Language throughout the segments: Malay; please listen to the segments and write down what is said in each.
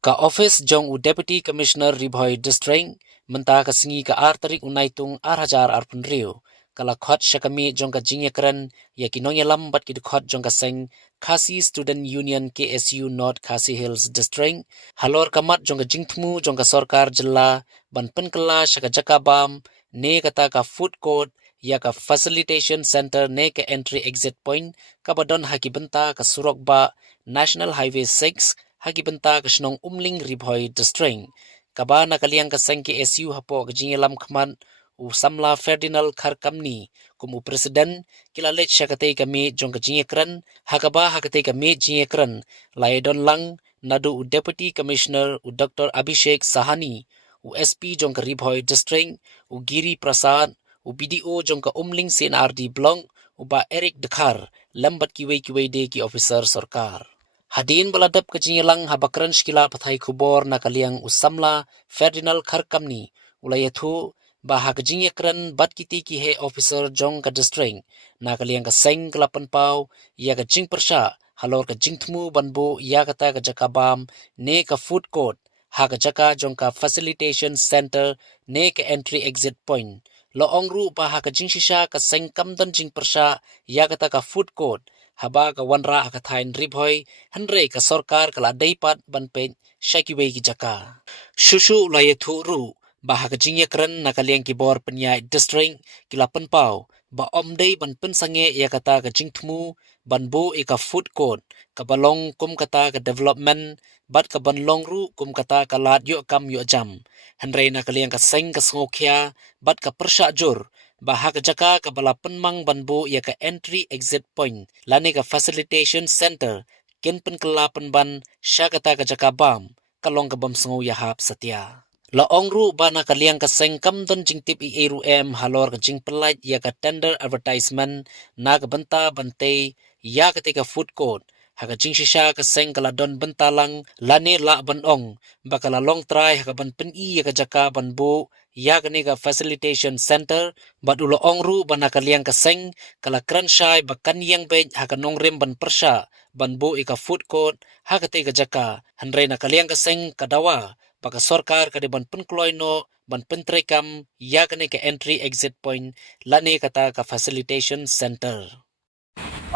Ka office jong u Deputy Commissioner Ribhoi District menta ka singi ka tarik unaitung 6,000 riu. Kala khot syakami jong ka jingyakran ya kinong yalam bat ki khot jong ka seng Khasi Student Union KSU North Khasi Hills District halor kamat jong ka jingthmu jong ka sorkar jilla ban penkela syaka jakabam ne kata ka food court ya ka facilitation center ne ka entry exit point ka badon haki benta ka surokba National Highway 6 haki benta ka snong umling Ribhoi District kaba nakaliang ka seng KSU hapo ka jinyalam khaman u samla Ferdinand Kharkamni kumu presiden kilalet syakate kami jong kajingekran hakaba hakate kami jingekran laidon lang nadu u Deputy Commissioner u Dr. Abhishek Sahani u SP jong ka Ribhoi District u Giri Prasad u BDO jong ka umling CNRD Blong u ba Eric Dekhar lambat kiwei de ki officer sarkar hadin baladap kajingelang habakran shkila pathai khubor nakaliang u samla Ferdinand Kharkamni ulayathu bahag jingyakran bat kiti ki he officer jong ka district na kaliang ka seng kelapan pau ya ka jing persha halor ka jingthmu banbu ya kata ka jakabam ne ka food court ha ka jaka jong ka facilitation center ne ka entry exit point lo ongru bah ka jingshisha ka seng kamdan jing persha ya kata ka food court haba ka wanra ka thain Ribhoi hanre ka sarkar kala daipat banpe shakiwe ki jaka shushu layathu ru bahag jingyakran nakaliang kibor penyai district kilapan pau ba omdei ban pensange ya kata ka jingthmu banbu ika food court ka balong kum kata ka development bat ka banlong ru kum kata ka lat yo kam yo jam hanrei nakaliang ka seng ka sngokya bat ka persha jur bahag jaka ka balapan mang banbu ya ka entry exit point lani ka facilitation center kin penkelapan ban sya kata ka jaka bam kalong ka bam sngo ya hap satya la ongru bana kaliang ka sengkam don jingtip i em halor ka jing pelait ya ka tender advertisement na ka benta bante ya ketika food court ha ka jing shisha ka seng kala don bentalang lani la banong bakala long try ha ka ban pen i ya ka jaka banbu ya ka ni ka facilitation center badulo ongru bana kaliang ka seng kala kranshai bakan yang be ha ka nongrem ban persha banbu i ka food court ha ka te ka jaka hanre na kaliang ka seng kadawa baka sarkar kada ban penkloy no ban pentrekam ya kane ka entry exit point lani kata ka facilitation center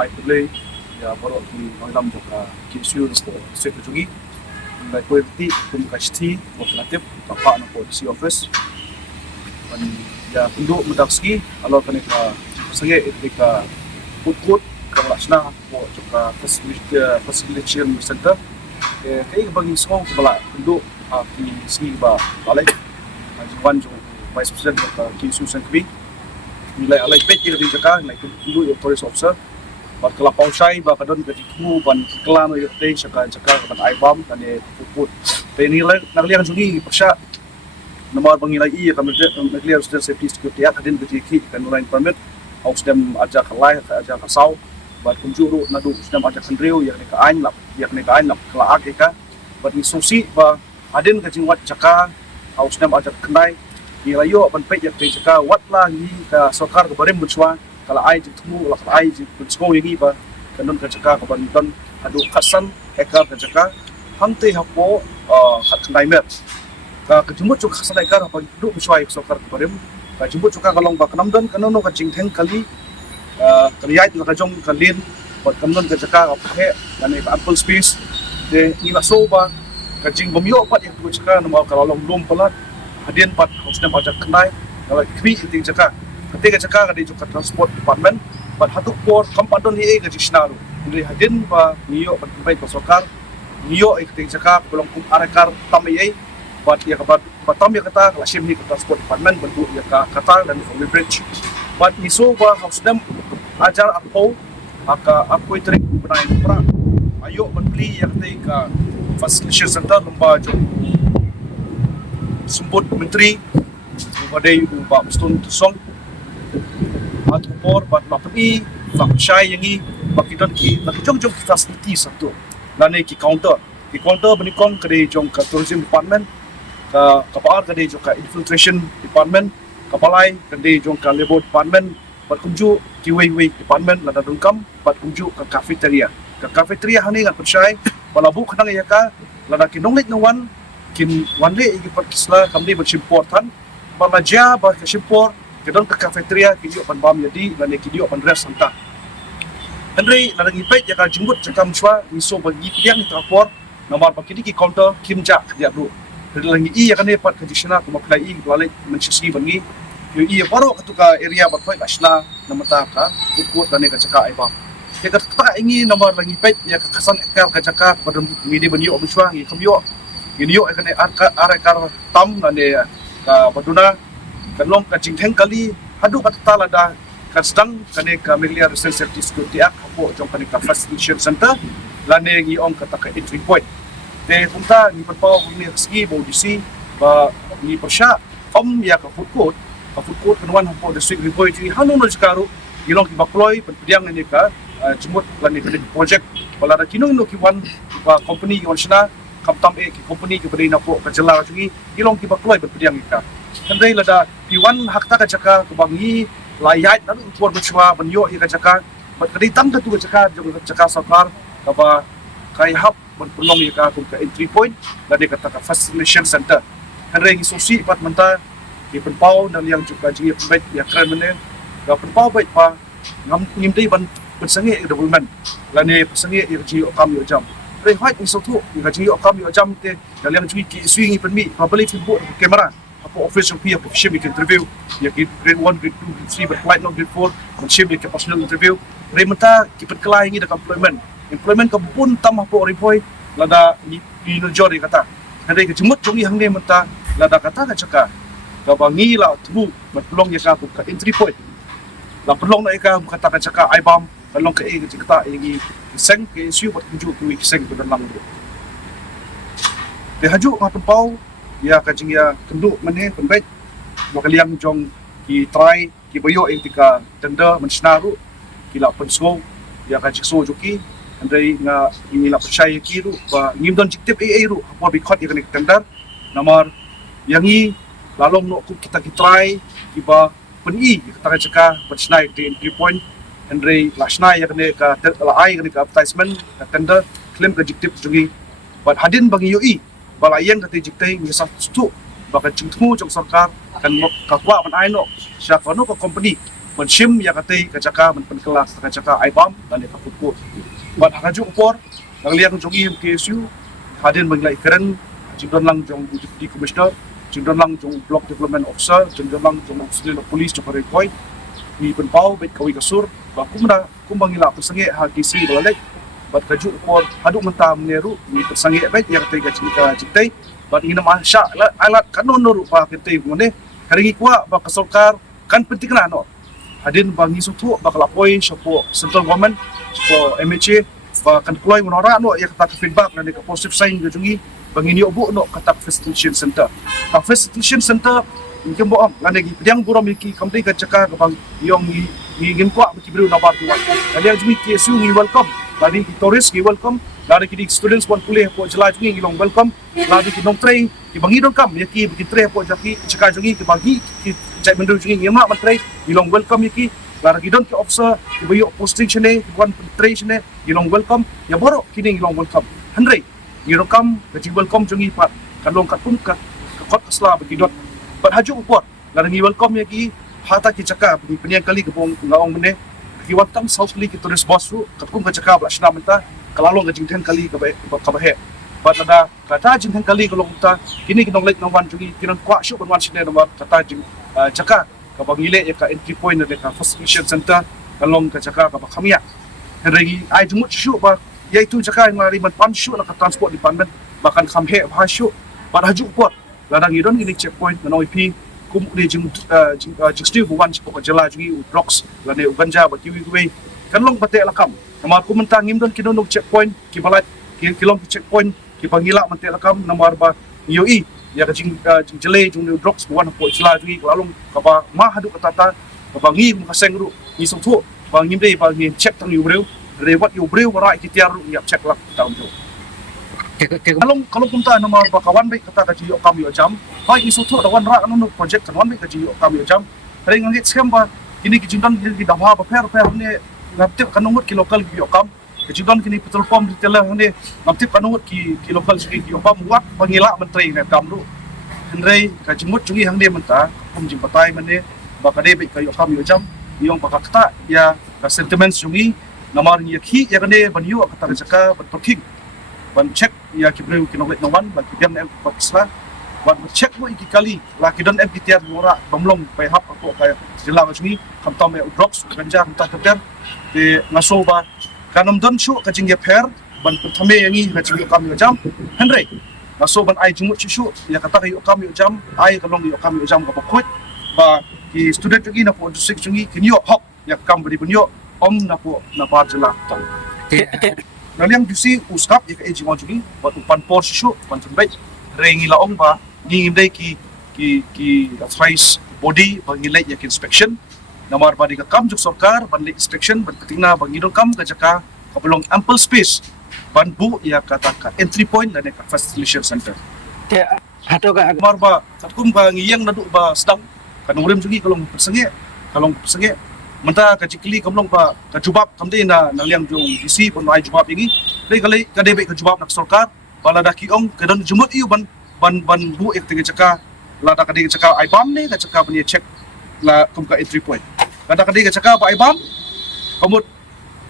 ai play ya baru di dalam joka KSU secretary lai kuiti kum kasti operatif bapa na policy office dan ya penduk mudakski alo kane ka sange etika put kelasna ko joka facilitation center kai bagi semua kepala penduk di sini ba alai Juan jo vice president of KSU Sankwi nilai alai pet di jaka nilai dulu yo police officer bat kala pausai ba kadon ka diku ban klan yo te jaka ban aibam dan puput te nilai naklian sungi persya nomor bangilai i ka naklian sudah safety security at hadin ke kan line permit aus dem aja kalai aja kasau bat kunjuru nadu sedam aja kendriu yang ka ain lap kala akika bat ni susi ba adin ka jingwat jaka aus nam ajak kendai di layo ban pe jak jaka wat la ni ka sarkar ka barem butswa kala ai jitmu la kala ai jitmu yangi ba kanon ka jaka ka ban don adu kasan ekar ka jaka hante hapo khat kendai mer ka jumut juk kasan ekar ba du butswa ek sarkar ka barem ka jumut juk ka long ba kanam don kanono ka jingtheng kali kaliyait la ka jong kalin bat kanon ka jaka ka phe dan ka ample space de ni la so ba kajing bumyo pat yang tu jaka nama kalau belum pelat hadian pat harusnya pajak kenai kalau kwi ting jaka ketika jaka ada juga transport department pat hatu por kampadon hi ke jisnaru jadi hadian pa niyo pat baik pasokar niyo ting jaka belum kum arakar tamai pat ya kabat patam ya kata klasim hi ke transport department bentuk ya kata dan from bridge pat miso pa harusnya ajar aku maka aku itu benai pra ayo membeli yang ketika facilitation center lomba jo semput menteri wadai ubah stun song at por bat mapi fakshai yangi bakidon ki jong facility satu lane ki counter benikong kade jong ka tourism department ka kapar kade jong ka infiltration department kapalai kade jong ka labor department bat kunju ki wei department lada dungkam bat kunju ka cafeteria hani ngat percaya balabu khanang ya ka lada kinonglit na kin wanle igipat kisla kamni bersimpor tan balaja ba kesimpor kedon ke kafeteria kidio pan bam jadi lane kidio pan res santa Andre lada ngipet ya ka jembut cakam swa miso bagi piang ni transport nomor pakini ki counter kimja dia bro lagi i ya kan ne pat kajisna kuma plai i wale menchisi bangi yo i paro katuka area batpai asna namata ka ukut lane ka caka ai bam ya kata ingi nomor lagi pet ya kesan ekal ka caka pada midi banyo muswa ngi kamyo Video akan arekar tam nane ka baduna kalong ka jingtheng kali hadu kata lada ka sedang kane ka Melia Research Safety Security Act hapo jong kane ka Facilitation Center lane ngi ong kata ka entry point te punta ni perpau ni ski bo disi ba ni persya ya ka food court kanwan hapo district report ji hanu no jikaru gilong ki bakloi pendiang ni ka jemut lane ka project balada kino no ki wan ba company yon sna kaptam ki company ki beri napo kajela jungi ilong ki bakloi berpediang ika hendai lada piwan hakta ka jaka ke bangi layat dan ukur bercua benyo ika jaka berkedi tam tu jaka jong jaka sakar kaba kai hab berpelong ika ke entry point lada kata ka facilitation center hendai isosi pat menta ki penpau dan yang juga jingi pembait ya keren mene ga penpau baik pa ngimdei ban bersengi development lane bersengi irji okam yo jam Rehwat ni sotu ni gaji okam yo jam te dalam cui ki swing permi probably filbo kamera apa official pia ship interview ya ki grade 1 grade 2 grade 3 but quite not grade 4 on ship ki personal interview rementa ki perkelai ni dak employment ka pun tam apa riboy lada ni jori kata ada ke jemut jongi hang ni menta lada kata ka caka ka bangi la tu berpelong ya ka ka entry point la pelong na ka kata ka caka ibam kalong ka kita ini seng ke isu buat tunjuk tu seng tu dalam tu. Dia haju ngah tempau ya kajing ya kenduk mene penbaik wakaliang jong ki try ki boyo etika tenda mensnaru ki la penso ya kajik so joki andai nga ini la percaya ki ru ba ngimdon jiktip ru apa bikot ya kene tender nomor yangi lalong no kita ki try ki ba peni kita caka persnai di entry point Andre lasna ya kene ka ai kene ka advertisement ka tender claim ka jiktip jungi bat hadin bagi UI balayang ka jiktai ngi sa stu baka jingtmu jong sarkar kan ka kwa ban ai no sya kono ka company ban sim ya kate ka caka ban kelas ka caka ai bam dan ka putku bat haju upor nang liang jungi KSU hadin bagi lai keren jingdon lang jong deputy commissioner jingdon lang jong block development officer jingdon lang jong auxiliary police jong rekoi ni penpau bet kawi kasur ba kumbangila persange ha kisi balek bat kaju por hadu mentam neru ni persange bet yang tega cinta cintai bat ina masya alat kanon nur pa kete mone hari kwa ba kasolkar kan penting na no hadin bangi sutu ba kalapoi sopo central government sopo MHA ba kan deploy menora no ya kata feedback na ka positive sign jungi bangi ni obu no kata facilitation center ka facilitation center mungkin bohong ngane gi pedang buram ki kamdai ka caka ka bang yong ni gimpwa ki bru na bar tuan kalian jumi KSU ni welcome ladi ki tourist ki welcome ladi ki students pun pulih po jela jumi long welcome ladi ki nong tray ki bangi don kam ya ki bikin tray po jaki caka jungi ki bagi ki jai mendu jungi ngema man tray ki long welcome ki ladi ki don ki officer ki bayo posting chene ki wan tray chene ki long welcome ya boro kini long welcome handre ni kam ki welcome jungi pat kalong katun ka kot kasla bagi dot But haju upor larang welcome ya ki hata ki caka peniang kali kebong ngaong mene ki watang south li ki tourist bus ru katkum ka caka bla sna menta kalalong ka jingten kali ka bahe but ada kata jingten kali kalong ta kini kinong lek nang wan jungi kinan kwa shu ban wan sine nomor kata jing caka ka bangile ya ka entry point na ka facilitation center kalong ka caka ka bakhamia hengi ai jumut shu ba yaitu caka yang lari ban pan shu na ka transport department bahkan khamhe ba shu but haju upor ladang idon gini checkpoint na IP kum de jing stiu buwan ko jela jungi rocks lane uganja ba tiwi we kan long pate lakam namar ku mentang ngimdon kinonok checkpoint ki balat ki kilong checkpoint ki pangila mate lakam namar ba UI ya jing jele jung rocks buwan ko jela jungi lalong ka ba ma hadu katata ka ba ngi mu kaseng ru ni so thu ba ngimde ba ngi check tang yubreu rewat yubreu bara ki tiar ru ngap check lak taun tu kalau punta nomor bakawan baik kata kaji yok kami jam hai isu tu dawan rak anu project kawan baik kaji yok kami jam hari ngangit scam ba ini kijindan di dawha ba per ni ngapte kanumut ki lokal yok kam kejudan kini petrol pom di telah ni namtip kanut ki lokal segi ki opam buat pangila menteri ne kamru hendrai ka jimut jungi hang dia menta pom jimpatai mane bakade be kayo kam yo jam yong pakakta ya ka sentiments jungi namar ni ki ya kane banyu kata jaka bertoking ban check ya ki breu ki nobet noman ban ki dem em patsla ban check mo iki kali la ki don em ki tiar mora bamlong pai hap ko kaya jila jungi kam tam e drops ganja ta ter de ngaso ba kanam don chu ka jing ye pher ban thame yangi ka jing kam yo jam hendrai ngaso ban ai jumut chu ya kata ka yo kam yo jam ai ka long yo kam yo jam ka pokut ba ki student jungi na po district jungi kinyo hok ya kam beri bunyo om na po na par jela naliang jusi uskap ya ka ejing jungi ba upan por chu pan tunbai rengi laong ba ni indai ki authorized body ba ngilai ya inspection namar ba di ka kam juk sarkar ban inspection ban patingna ba ngidon kam ka jaka kabelong ample space ban bu ya kata ka entry point dan ka facilitation center Atau ka namar ba katkum ba ngiyang nadu ba sedang kanurim jungi kalong persenge menta ka cikli kamlong ba ka jubab kamde na naliang jong isi pon ai jubab ini dei kali ka debe ka jubab nak sarkar bala daki ong kedan jumut iu ban bu ek tege caka la da kadi caka ai bam ne ka caka punya check la kum ka entry point kada kadi ka caka ba ai bam kamut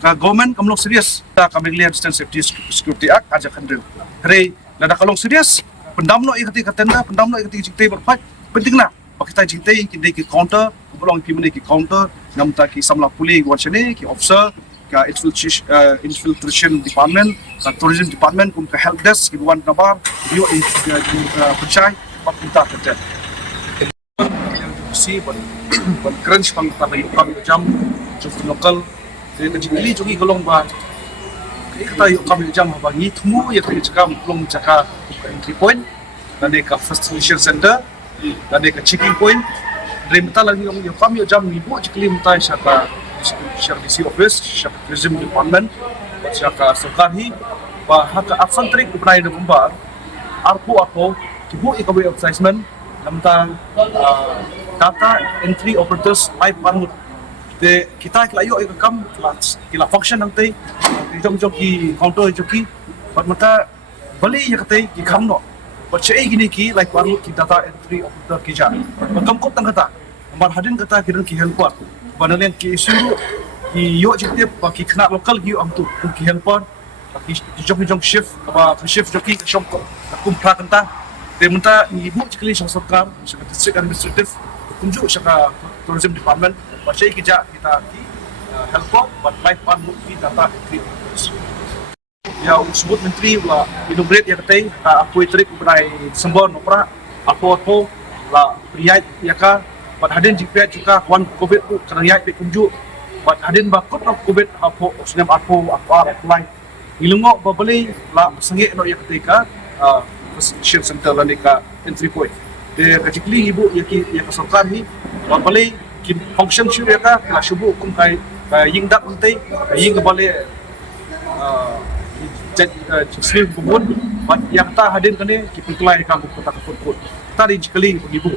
ka government kamlong serius ta kami lihat stand safety security act aja kandil re la da kalong serius pendam no ikati katenda pendam no ikati jikte berpat penting na pakita jikte ki counter kamlong ki mene ki counter nam ta ki samla puli wachane ki officer ka infiltration department ka tourism department kum ka help desk ki buan nabar bio percaya pakita kerja si ban crunch pang tabi kam jam juf lokal de jikli jogi golong ba kata yo kam jam ba ni thumu ya ka jaka long jaka entry point dan ka facilitation center dan ka checking point remta lagi yo kam yo jam ni bo jikli mta shaka DC office shaka tourism department shaka sarkari ba haka afantrik upnai de kumbar arpo tibu ikawi advertisement namtang data entry operators ai panut de kita klayo ikam kila function nangte jong ki counter joki but mata bali yakate ki khamno but chei gini ki like panut ki data entry operator ki ja makam kop tang kata amar hadin kata kiran ki helper banal yang ki issue ki yo jikte pa ki khna local ki am tu ki helper ki jong shift ba shift joki ka shop ko kum pra kanta de menta ibu jikli sarkar sebagai district administrative kunju saka tourism department pasai kita ki help but life pan mukti data entry ya usbut menteri la inaugurate ya katai aku trip berai Desember nopra aku la priat ya ka but hadin jipet juga kawan covid tu kerja pe kunju but hadin bakut covid aku senam aku apply ilungo babali la sengit no ya ketika facilitation center la ka entry point de kajikli ibu ya ka sarkar ni babali ki function shu ya ka la shubu kum kai ying dak untai ying bale slim kubun but yang ta hadin kane ki pelai ka kota kota tadi jikli ibu